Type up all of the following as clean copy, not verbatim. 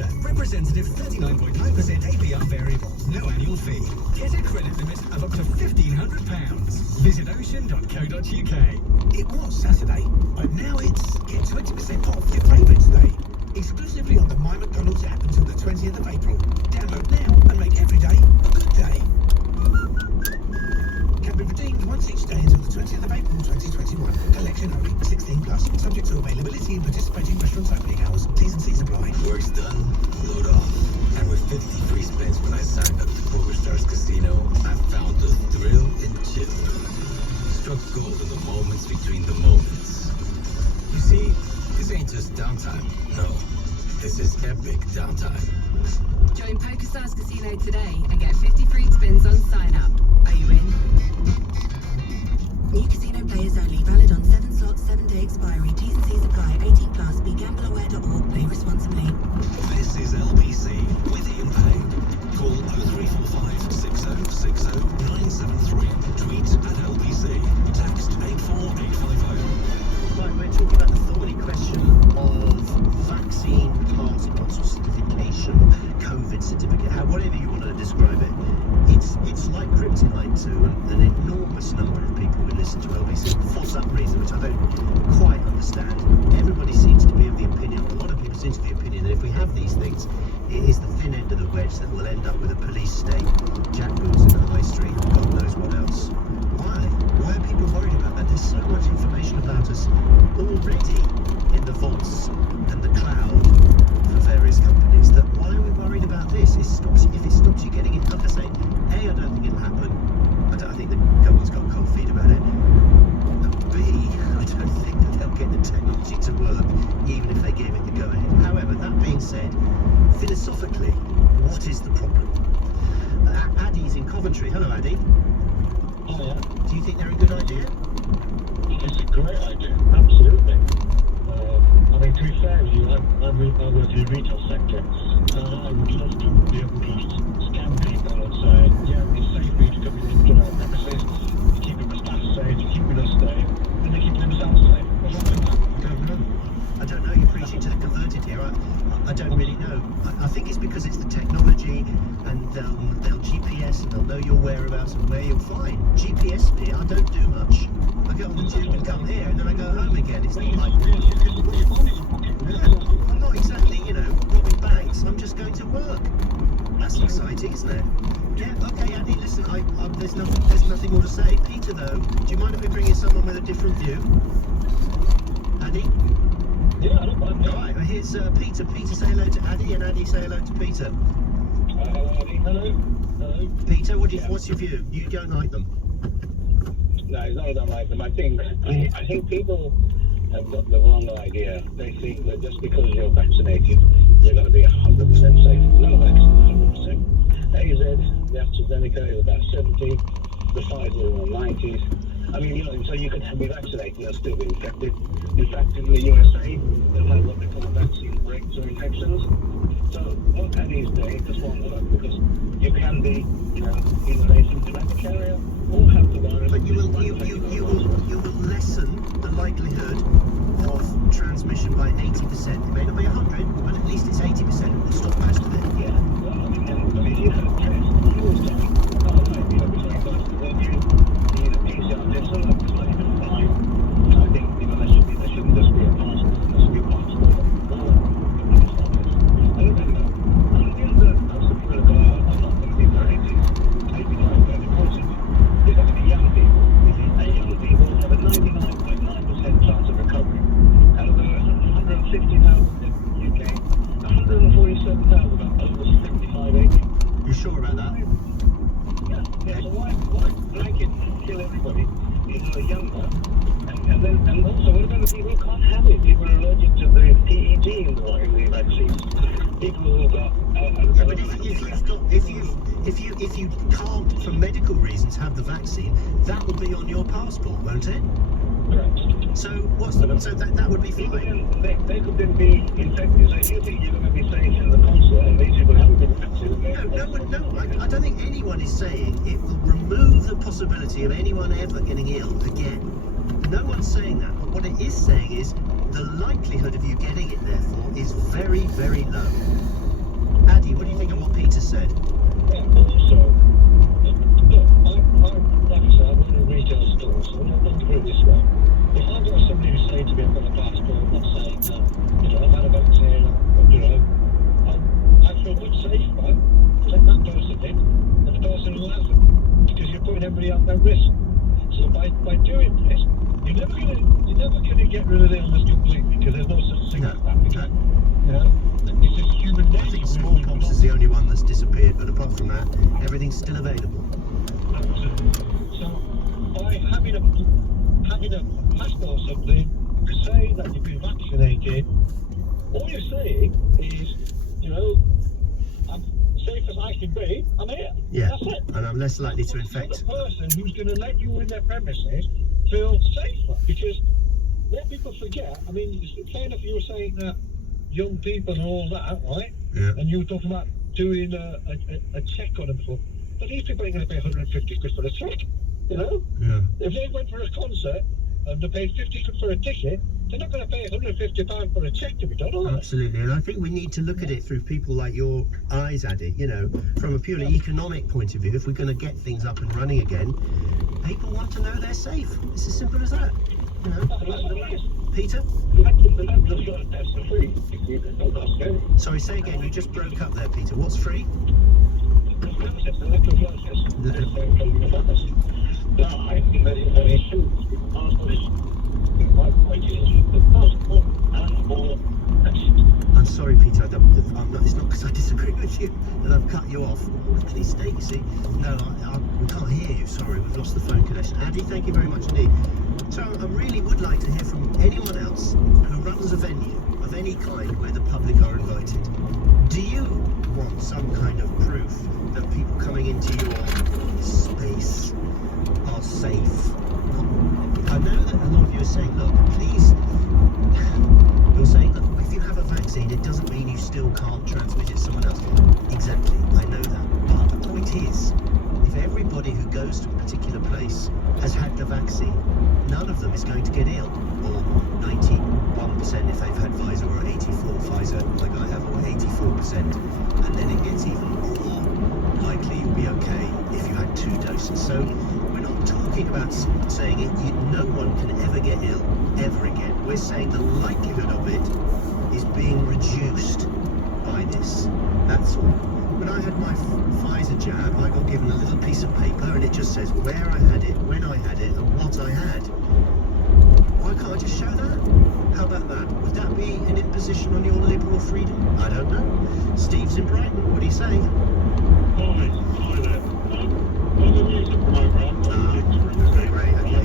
Honda. Representative 39.9% APR variable. No annual fee. Get a credit limit of up to £1,500. Visit ocean.co.uk. It was Saturday, but now it's get 20% off your favourites day. Exclusively on the My McDonald's app until the 20th of April. Download now and make every day a good day. Can be redeemed once each day until the 20th of April 2021. Collection only. 16 plus. Subject to availability and participating restaurants opening hours. T's and C's apply. Work's done. Load off. And with 50 free spins when I signed up to PokerStars Casino, I found the thrill and chill. Struck gold in the moments between the moments. You see, this ain't just downtime. No, this is epic downtime. Join PokerStars Casino today and get 50 free spins on sign up. Are you in? New casino players only. Valid on 7 slots, 7-day expiry. T's and C's apply. 18 plus. BeGambleAware.org. Play responsibly. This is LBC with Ian Payne. Call 0345 6060 973. Tweet at LBC. Text 84850. Right, we're talking about the thorny question of vaccine passports or certification, COVID certificate, whatever you want to describe it. It's like kryptonite to an enormous number of people who listen to LBC for some reason, which I don't quite understand. Everybody seems to be of the opinion, a lot of people seem to be of the opinion that if we have these things, it is the thin end of the wedge that will end up with a police state, jackboots in the high street, and God knows what else. Why? Why are people worried about that? There's so much information about us already in the vaults and the cloud for various companies that why are we worried about this? If it stops you getting it, like I say, A, I don't think it'll happen. I think the government's got cold feet about it. But B, I don't think that they'll get the technology to work, even if they gave it the go-ahead. However, that being said, philosophically, what is the problem? Addy's in Coventry. Hello, Addy. Oh, yeah. Do you think they're a good idea? It's a great idea, absolutely. I mean, to be fair with you, I work in the retail sector, and I would love to be able to scan people and say, yeah, it's safe for you to come into our premises, you're keeping the staff safe, you're keeping us safe, and they're keeping themselves safe. What's wrong with that? I don't know, you're preaching to the converted here. I don't really know. I think it's because it's the technology and they'll GPS and they'll know your whereabouts and where you'll find. GPS me, I don't do much. I get on the tube and come here and then I go home again. It's not like... I'm not exactly, robbing banks. I'm just going to work. That's exciting, isn't it? Yeah, okay, Andy, listen, there's nothing more to say. Peter, though, do you mind if we bring in someone with a different view? Andy? Yeah, I don't mind. All right, well, here's Peter. Peter, say hello to Addy, and Addy, say hello to Peter. Hello, Eddie. Hello. Peter, what's your view? You don't like them? No, it's not that I don't like them. I think people have got the wrong idea. They think that just because you're vaccinated, you're going to be 100% safe. No, that's 100%. AZ, the AstraZeneca is about 70, the Pfizer in the 90s. I mean, so you could be vaccinated and still be infected. In fact, in the USA, they've had what they call vaccine breakthrough infections. So what Andy's doing just won't work because you can be, either asymptomatic carrier or have the virus. But you will lessen the likelihood of transmission by 80%. It may not be 100, but at least it's 80%. It will stop most of it. Yeah. Well, I mean, you have a test. You always say, oh, right, between first and then you need a PCR test, so that's not even fine. I think, there shouldn't just be a passport. There should be a passport or a test. And remember, the other person who's going to go out, I'm not going to be very 85, 30, 40. They're going to be young people. And young people have a 99.9% chance of recovery. Out of the 150,000 in the UK, 147,000 are over 75, 80. You sure about that? Yeah, so why blanket kill everybody who are younger? And also, what about the people who can't have it? People are allergic to the PEG in the vaccine. People who've got... but if you can't, for medical reasons, have the vaccine, that will be on your passport, won't it? Correct. So that would be fine. They could then be infected. So if you think you're going to be safe in the consulate and these people haven't been vaccinated... No, I don't think anyone is saying it will remove the possibility of anyone ever getting ill again. No one's saying that. But what it is saying is the likelihood of you getting it, therefore, is very, very low. by doing this, you're never gonna get rid of the illness completely, because there's no such thing No, as that. Because, no. you know, it's just human nature. I think smallpox is the only one that's disappeared, but apart from that, everything's still available. So by having a passport or something to say that you've been vaccinated, all you're saying is, you know, I'm safe as I can be, I'm here. Yeah, That's it. and I'm less likely to That's infect. the person who's going to let you in their premises feel safer. Because what people forget, I mean, it's fair enough you were saying that young people and all that, right? Yeah. And you were talking about doing a check on them before. But these people ain't going to pay 150 quid for a check, you know? Yeah. If they went for a concert and they paid 50 quid for a ticket, they're not going to pay 150 pounds for a check to be done, are they? Absolutely, and I think we need to look at it through people like your eyes, Addy. You know, from a purely economic point of view, if we're going to get things up and running again, people want to know they're safe. It's as simple as that. You know, Peter. Sorry, say again. You just broke up there, Peter. What's free? I'm sorry, Peter. I'm not, it's not because I disagree with you that I've cut you off. What did he state? You see? No, we can't hear you. Sorry, we've lost the phone connection. Andy, thank you very much indeed. So I really would like to hear from anyone else who runs a venue of any kind where the public are invited. Do you want some kind of proof that people coming into your space are safe? I know that a lot of you are saying, look, please, you're saying that if you have a vaccine, it doesn't mean you still can't transmit it to someone else. Exactly, I know that. But the point is, if everybody who goes to a particular place has had the vaccine, none of them is going to get ill. Or 91% if they've had Pfizer, or 84 Pfizer, like I have, or 84%. And then it gets even more likely you'll be okay if you had 2 doses. So we're not talking about saying no one can ever get ill ever again. We're saying the likelihood of it is being reduced by this. That's all. When I had my Pfizer jab, I got given a little piece of paper and it just says where I had it, when I had it, and what I had. Why can't I just show that? How about that? Would that be an imposition on your liberal freedom? I don't know. Steve's in Brighton. What do you say? Hi there. I'm a music promoter. Great, okay.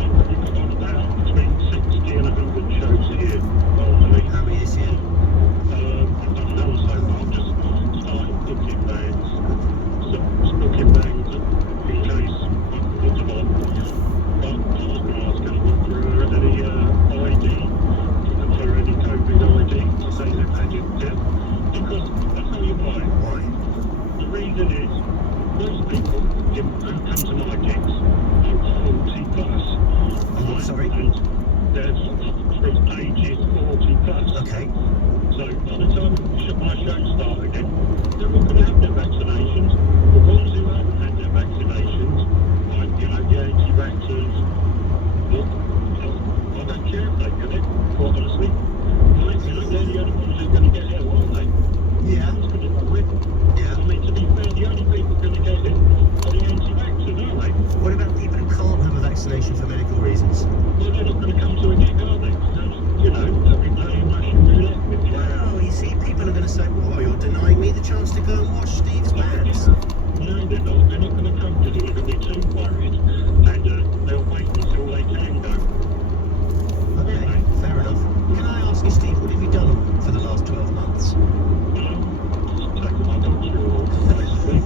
I've got about between 60 and 100 shows a year, normally. How many this year? I've done none so far. I've just started booking bands. So booking bands in case I can put them on. But I was going to ask, can I look for any ID, for any COVID ID to say they've had it? Yeah? Because I'll tell you why. Why? The reason is, most people who come to my gigs are 40 plus. Oh, sorry? And they're from ages 40 plus. Okay. So by the time my shows start again, they're all going to have their vaccinations. The ones who haven't had their vaccinations, like, you know, the anti-vaxxers, look, I don't care if they get it, quite honestly. Right? You know, they're the only ones who are going to get ill, aren't they? Yeah. That's going to go with. Yeah. I mean, to be fair, the only people going to get it are the anti-vaxxers, aren't they? What about people who can't have a vaccination for medical reasons? Well, they're not going to come to a gig, are they? You know, they'll be playing Russian roulette with you. Well, you see, people are going to say, well, you're denying me the chance to go and watch Steve's bands. No, they're not. They're not going to come because they're going to be too worried, and they'll wait until they can go. Okay, fair enough. Can I ask you, Steve, what have you done for the last 12 months? Taking my dogs for a walk, basically.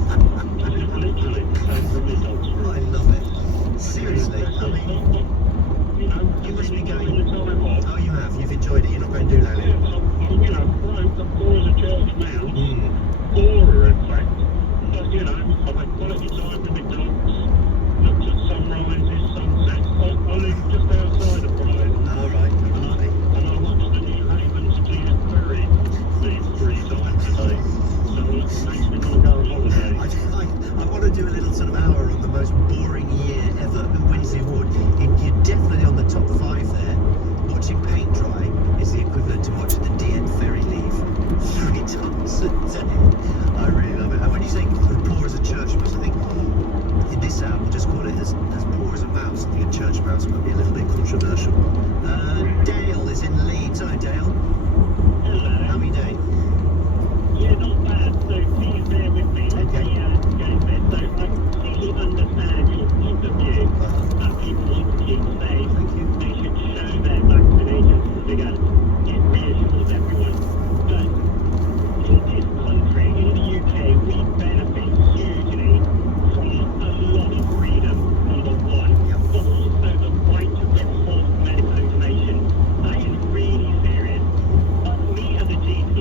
Literally, taking my dogs for a walk. I love it. Seriously, I mean, You know, you must be enjoying going... the time off. Oh, you have. You've enjoyed it. You're not going to do that. Yeah, I'm, you know, broke. I'm poor as a church mouse. Mm. Poorer, in fact. But, you know, I've had quality time with my dogs. Looked at sunrises, sunsets. I live just outside of Brighton. All right. Lovely. And I watch the New Havens Clear Ferry leave 3 times a day. So it makes me want to go on holiday. I want to do a little sort of hour on the most boring year ever. Who wins the award? You're definitely on the top 5 there. Watching paint dry is the equivalent to watching the DN ferry leave 3 times a day. I really love it. And when you say poor as a church mouse, I think in this hour we'll just call it as poor something at Church Mouse might be a little bit controversial. Dale is in Leeds. Hello, Dale. Hello. How are you doing? Yeah, not bad. So please bear with me. Let Okay. me go there. So I completely understand your point of view that people should keep safe. Thank you. They should show their vaccination certificate. It reassures everyone. But in this country, in the UK, we benefit hugely from a lot of freedom, number one, but also the right to withhold medical information. That is really serious. But me as a GP,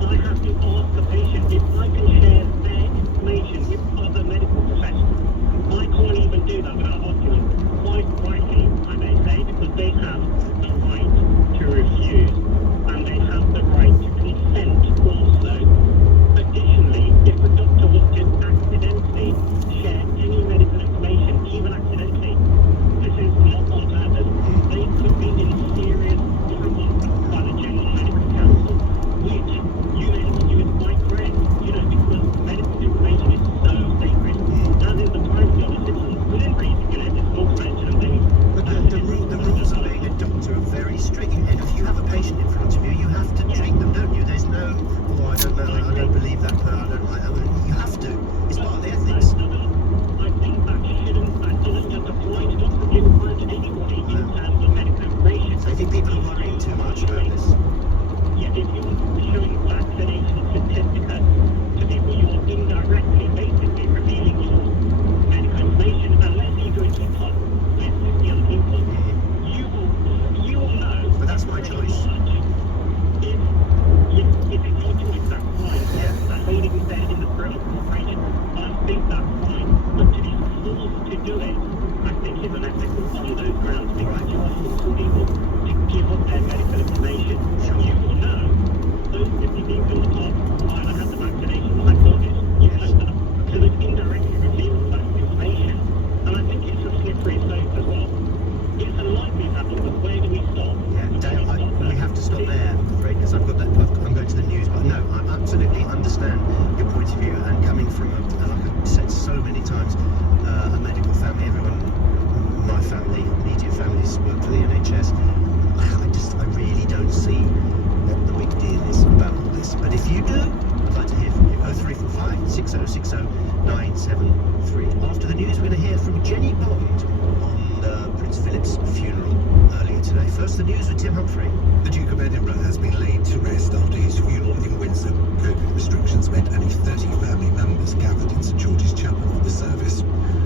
I have to ask the patient if I can share their information with other medical professionals. I can't even do that without asking them, quite rightly, I may say, because they have the right to refuse and they have the right to consent also. Additionally, if a doctor was to accidentally share any medical information, even accidentally, this is not on purpose, they could be in serious trouble by the General Medical Council, which you may argue is quite correct, because medical information is so sacred, as is the privacy of the citizens, within reason, it's more prevention and things. But the rules of being a doctor are very strict. And if you have a patient in front of you, you have to treat them, don't you? There's no, oh, I don't know, I don't believe that, but I don't like that. You have to. It's part of the ethics. I think that doesn't just apply to doctors, it applies to anybody in terms of medical information. So I think people are worrying too much about this. Yeah, if you're showing vaccination certificate to people, you're indirectly, basically, revealing your medical information. And let's say you go into a pub with 50 other people, you will know. But that's my choice. If it's your choice, that's fine. Yeah. That lady who said in the spirit of cooperation, I think that's fine. But to be forced to do it, I think is unethical on those grounds because you are forcing people to give up their medical information. You will know those 50 people in the pub, fine, I had the vaccination, but I got it. You know that. So they've indirectly revealed that information. And I think it's a slippery slope as well. It's unlikely to happen, but where do we stop? Yeah, Dale, we have to stop there, I'm afraid, because I've got that. I'm going to the news, but no, I absolutely understand your point of view. And coming from, like I've said so many times, a medical family, everyone, my family, immediate families work for the NHS. I really don't see what the big deal is about all this. But if you do, I'd like to hear from you. 0345 6060 973. After the news, we're going to hear from Jenny Bond on Prince Philip's funeral earlier today. First, the news with Tim Humphrey. The Duke of Edinburgh has been laid to rest after his funeral in Windsor. COVID restrictions meant only 30 family members gathered in St George's Chapel for the service.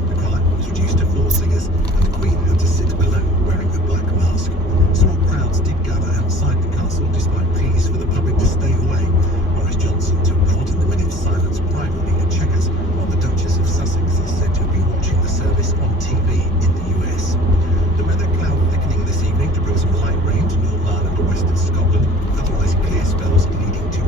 The choir was reduced to 4 singers, and the Queen had to sit below wearing a black mask. Small crowds did gather outside the castle despite pleas for the public to stay away. Boris Johnson took part in the minute's silence privately at Chequers, while the Duchess of Sussex is said to have been watching the service on TV in the US. The weather cloud thickening this evening to bring some light rain to Northern Ireland and western Scotland, otherwise clear spells leading to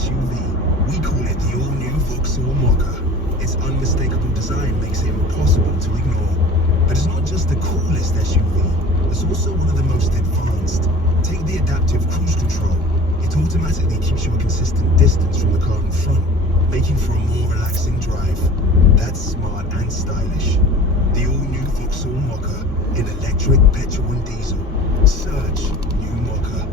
SUV. We call it the all-new Vauxhall Mocha. Its unmistakable design makes it impossible to ignore. But it's not just the coolest SUV, it's also one of the most advanced. Take the adaptive cruise control. It automatically keeps you a consistent distance from the car in front, making for a more relaxing drive. That's smart and stylish. The all-new Vauxhall Mocha in electric, petrol and diesel. Search New Mocha.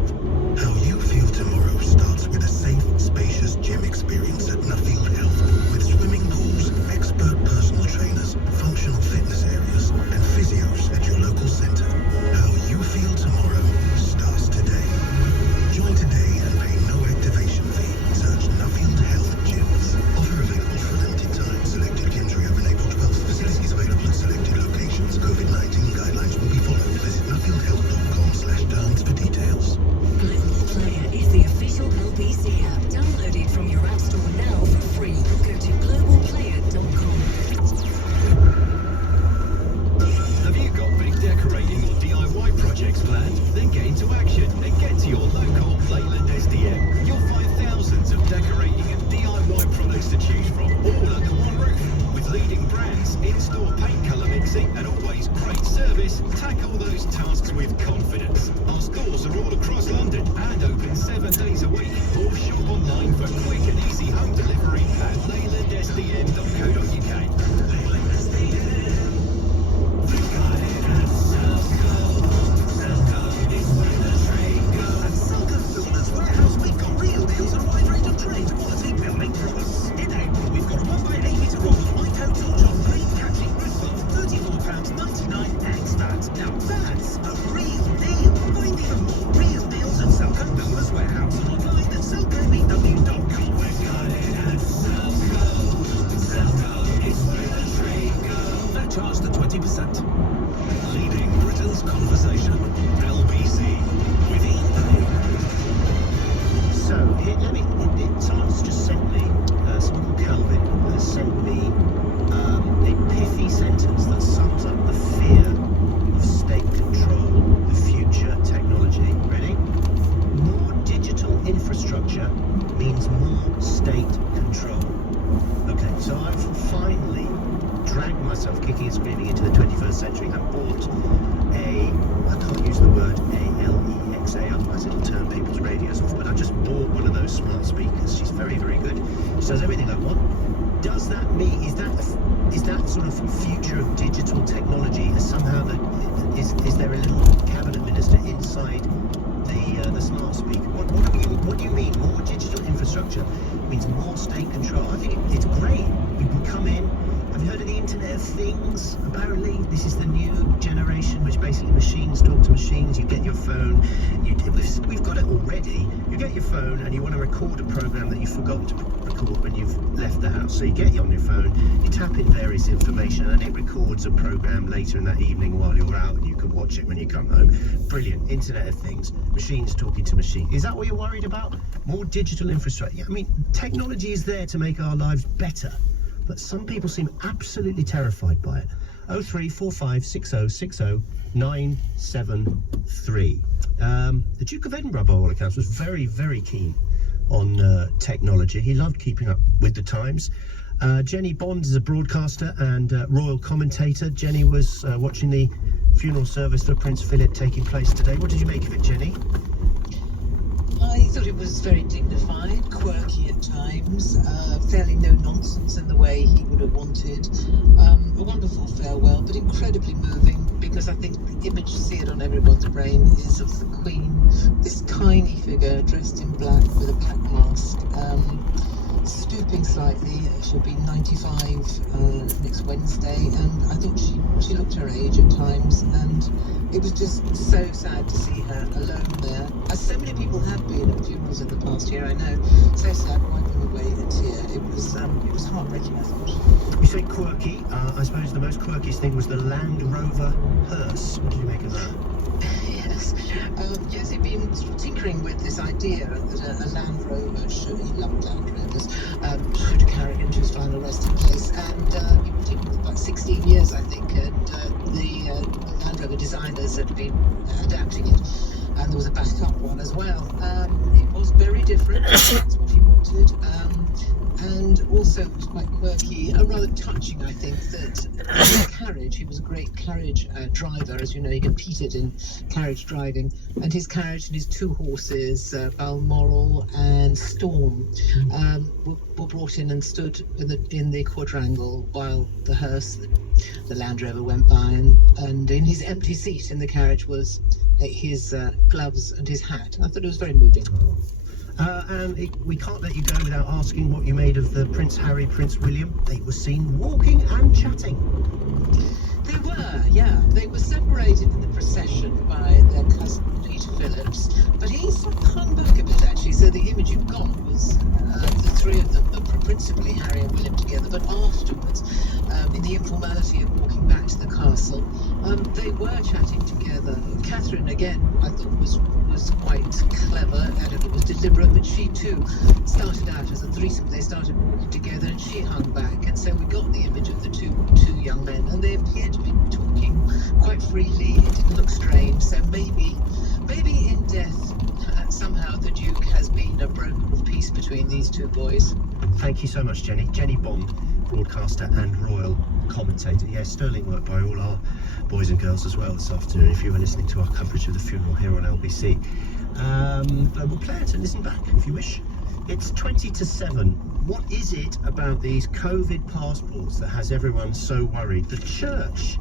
How you feel tomorrow starts with a safe, spacious gym experience at Nuffield Health. With swimming pools, expert personal trainers, functional fitness areas, and physios at your local centre. How you feel tomorrow starts today. Join today and pay no activation fee. Search Nuffield Health Gyms. Offer available for a limited time. Selected gyms reopen April 12th. Facilities available at selected locations. COVID-19 guidelines will be followed. Visit nuffieldhealth.com/terms for details. Global Player is the official LBC app. Download it from your app store now for free. Go to globalplayer.com. Have you got big decorating or DIY projects planned? Then get into action and get to your local Leyland SDM. You'll find thousands of decorating and DIY products to choose from, all under one roof. With leading brands, in-store paint colour mixing, and always great service, tackle those tasks with confidence. Our stores are all across London and open 7 days a week. Or shop online for quick and easy home delivery at leylandsdm.co.uk. Leyland SDM. At Selco Builders Warehouse, we've got real deals on a wide range of trade quality building products. In April, we've got a 1x8 metre roll of Myco torch on plain catching roof for £34.99 ex VAT. Now that's a real deal. Find even more real deals at Selco Builders Warehouse and online at selcobw.com. We've got it at Selco. Selco is where the trade goes. No charge to 20%. Leading Britain's conversation. LBC. With Ian Payne. So, here, someone's just sent me, someone called Calvin has sent me a pithy sentence that sums up the fear of state control, the future technology. Ready? More digital infrastructure means more state control. Okay, so I've finally dragged myself kicking and screaming into the 21st century and bought I can't use the word Alexa, otherwise it'll turn people's radios off, but I just bought one of those smart speakers. She's very, very good. She does everything I want. Does that mean, is that sort of future of digital technology somehow is there a little cabinet minister inside the smart speaker? What do you mean? More digital infrastructure means more state control. I think it's great. You can come in. Have you heard of the Internet of Things? Apparently, this is the new generation, which basically machines talk to machines. You get your phone. We've got it already. You get your phone and you want to record a program that you forgot to record when you've left the house. So you get it on your phone, you tap in various information, and it records a program later in that evening while you're out, and you can watch it when you come home. Brilliant. Internet of Things. Machines talking to machines. Is that what you're worried about? More digital infrastructure? I mean, technology is there to make our lives better. But some people seem absolutely terrified by it. 03456060973. The Duke of Edinburgh, by all accounts, was very, very keen on technology. He loved keeping up with the times. Jenny Bond is a broadcaster and royal commentator. Jenny was watching the funeral service for Prince Philip taking place today. What did you make of it, Jenny? I thought it was very dignified, quirky at times, fairly no-nonsense in the way he would have wanted. A wonderful farewell, but incredibly moving, because I think the image, you see it on everyone's brain, is of the Queen, this tiny figure dressed in black with a black mask, stooping slightly. She'll be 95 next Wednesday, and I thought she looked her age at times, and it was just so sad to see her alone there, as so many people have been at funerals in the past year. I know, so sad, wiping away a tear. It was heartbreaking, I thought. You say quirky. I suppose the most quirkiest thing was the Land Rover hearse. What did you make of that? Yes. Yes, he'd been sort of tinkering with this idea that a Land Rover should, he loved Land Rovers, should carry him to his final resting place. And he put him for about 16 years, I think, and the Land Rover designers had been adapting it. and there was a backup one as well. It was very different. That's what he wanted. And also it was quite quirky, rather touching, I think, that his carriage, he was a great carriage driver, as you know, he competed in carriage driving, and his carriage and his two horses, Balmoral and Storm, were brought in and stood in the quadrangle while the hearse, the Land Rover, went by, and in his empty seat in the carriage was his gloves and his hat. I thought it was very moving. We can't let you go without asking what you made of the Prince Harry, Prince William. They were seen walking and chatting. They were, yeah. They were separated in the procession by their cousin Peter Phillips, but he's hung back a bit actually. So the image you've got was the three of them, principally Harry and William together. But afterwards, in the informality of walking back to the castle, they were chatting together. Catherine, again, I thought was quite clever. I don't know if it was deliberate, but she too started out as a threesome. They started walking together, and she hung back, and so we got the image of the two young men, and they appeared to be talking quite freely. It didn't look strained, so maybe in death somehow the Duke has been a broker of peace between these two boys. Thank you so much, Jenny. Jenny Bond, broadcaster and royal commentator. Yes, sterling work by all our boys and girls as well this afternoon, if you were listening to our coverage of the funeral here on LBC. Global player to listen back if you wish. It's 20 to 7. What is it about these COVID passports that has everyone so worried? The church,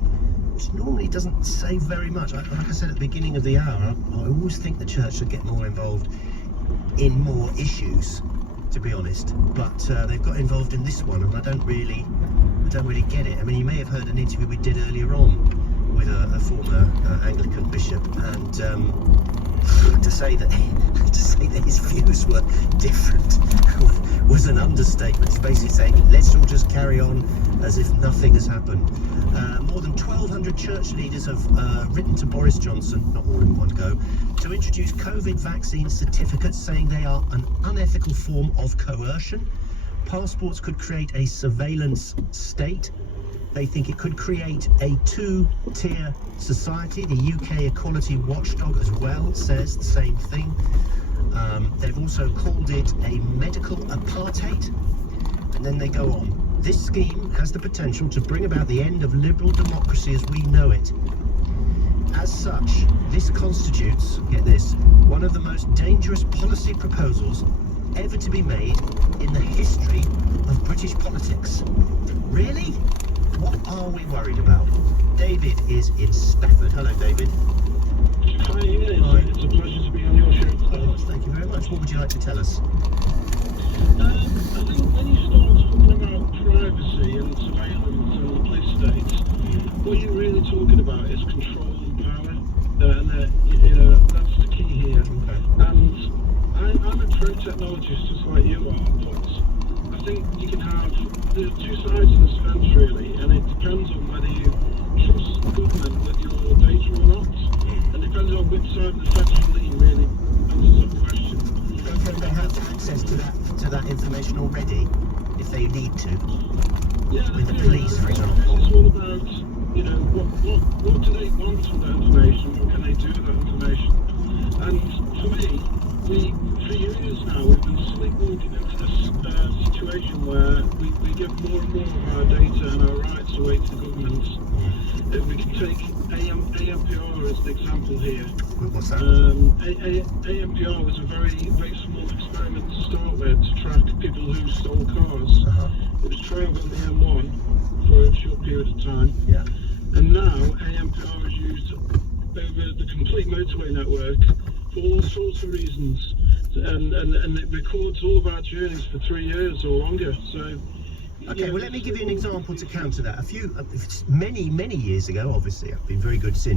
which normally doesn't say very much. Like I said at the beginning of the hour, I always think the church should get more involved in more issues, to be honest. But they've got involved in this one, and I don't really get it. I mean, you may have heard an interview we did earlier on with a former Anglican bishop, and to say that his views were different was an understatement. He's basically saying, let's all just carry on as if nothing has happened. More than 1,200 church leaders have written to Boris Johnson, not all in one go, to introduce COVID vaccine certificates, saying they are an unethical form of coercion. Passports could create a surveillance state. They think it could create a two-tier society. The UK Equality Watchdog as well says the same thing. They've also called it a medical apartheid. And then they go on. This scheme has the potential to bring about the end of liberal democracy as we know it. As such, this constitutes, get this, one of the most dangerous policy proposals ever to be made in the history of British politics. Really? What are we worried about? David is in Stafford. Hello, David. Hi, Ian. Hi. It's a pleasure to be on your show today. Oh, thank you very much. What would you like to tell us? I think when you start talking about privacy and surveillance and the police state, what you're really talking about is control and power, and that's the key here. Okay. And I'm a pro-technologist just like you are, but I think you can have the two sides of the fence really, and it depends on whether you trust the government with your data or not, and depends on which side of the fence you lean really answers that question. Okay, they have access to that information already, if they need to. Yeah, With the they do. police, for example. It's all about, what do they want from that information? What can they do with that information? And for me, for years now, we've been sleepwalking into this situation where we give more and more of our data and our rights away to the governments. We can take AMPR as an example here. What's that? AMPR was a very, very small experiment to start with to track people who stole cars. It was trialled on the M1 for a short period of time. Yeah. And now AMPR is used over the complete motorway network for all sorts of reasons. And it records all of our journeys for 3 years or longer. So. Okay, well, let me give you an example to counter that. Many years ago, obviously, I've been very good since.